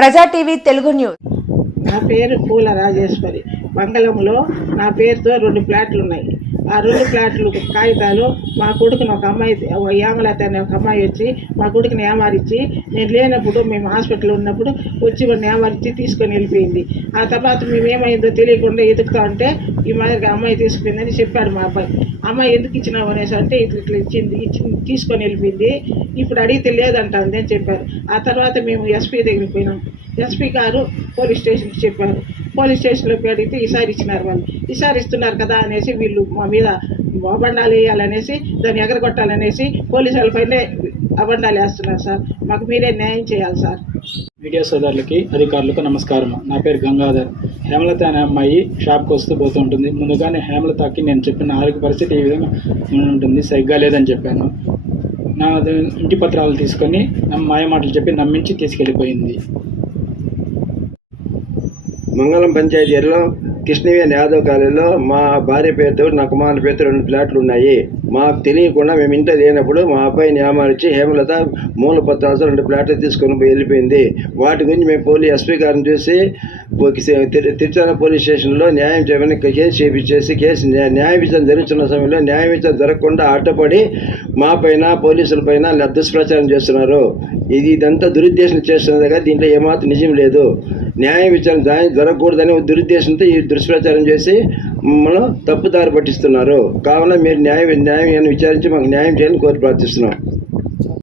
ప్రజా TV Telugu news. నా పేరు పూల రాజేశ్వరి. మంగళంలో నా పేరుతో రెండు ప్లాట్లు ఉన్నాయి. ఆ రెండు ప్లాట్లు కాగితాలు. మా కొడుకుని ఒక అమ్మాయి యామలత అనే ఒక అమ్మాయి వచ్చి మా కొడుకుని ఏమారిచ్చి నేను లేనప్పుడు మేము హాస్పిటల్లో ఉన్నప్పుడు వచ్చి వాడిని ఏమారిచ్చి తీసుకొని వెళ్ళిపోయింది. ఆ తర్వాత మేమేమైందో తెలియకుండా ఎదుగుతా ఉంటే ఈ మాదిరిగా అమ్మాయి తీసుకుపోయిందని చెప్పాడు మా అబ్బాయి. అమ్మాయి ఎందుకు ఇచ్చినావు అనేసి అంటే ఇట్లా ఇట్లా ఇచ్చింది ఇచ్చి తీసుకొని వెళ్ళిపోయింది. ఇప్పుడు అడిగితే లేదంటుంది అని చెప్పారు. ఆ తర్వాత మేము ఎస్పీ దగ్గరికి పోయినాం. ఎస్పీ గారు పోలీస్ స్టేషన్కి చెప్పారు. పోలీస్ స్టేషన్లో అడిగితే ఈసారి ఇచ్చినారు వాళ్ళు. ఈసారి ఇస్తున్నారు కదా అనేసి వీళ్ళు మా మీద అబండాలు వేయాలనేసి దాన్ని ఎగరగొట్టాలనేసి పోలీసు వాళ్ళపైనే అబండాలు వేస్తున్నారు సార్. మాకు మీరే న్యాయం చేయాలి సార్. మీడియా సోదరులకి అధికారులకు నమస్కారం నా పేరు గంగాధర్. హేమలత అనే అమ్మాయి షాప్కి వస్తూ పోతూ ఉంటుంది. ముందుగానే హేమలతకి నేను చెప్పిన ఆరోగ్య పరిస్థితి ఈ విధంగా ఉంటుంది. సరిగ్గా లేదని చెప్పాను. నా ఇంటి పత్రాలు తీసుకొని నా మాయ మాటలు చెప్పి నమ్మించి తీసుకెళ్ళిపోయింది. మంగళం పంచాయతీలో కృష్ణవేణి యాదవ్ కాలేజీలో మా భార్య పేరుతో నా కుమారుని పేరుతో రెండు ఫ్లాట్లు ఉన్నాయి. మాకు తెలియకుండా మేము ఇంట్లో లేనప్పుడు మా అబ్బాయిని ఏమార్చి హేమలత మూల పత్రాలతో రెండు ఫ్లాట్లు తీసుకొని పోయి వెళ్ళిపోయింది. వాటి గురించి మేము పోలీస్ ఎస్పీ గారిని చూసి తిరుచాల పోలీస్ స్టేషన్లో న్యాయం చేయమని కేసు చేపించేసి కేసు న్యాయ విచారణ జరుగుతున్న సమయంలో న్యాయ విచారణ జరగకుండా అడ్డపడి మా పైన పోలీసుల పైన దుష్ప్రచారం చేస్తున్నారు. ఇది ఇదంతా దురుద్దేశం చేస్తున్నది కానీ దీంట్లో ఏమాత్రం నిజం లేదు. న్యాయ విచారణ జా- జరగకూడదని దురుద్దేశంతో ఈ దుష్ప్రచారం చేసి మమ్మల్ని తప్పుదారి పట్టిస్తున్నారు. కావున మీరు న్యాయ న్యాయం విచారించి మాకు న్యాయం చేయాలని కోరి ప్రార్థిస్తున్నాం.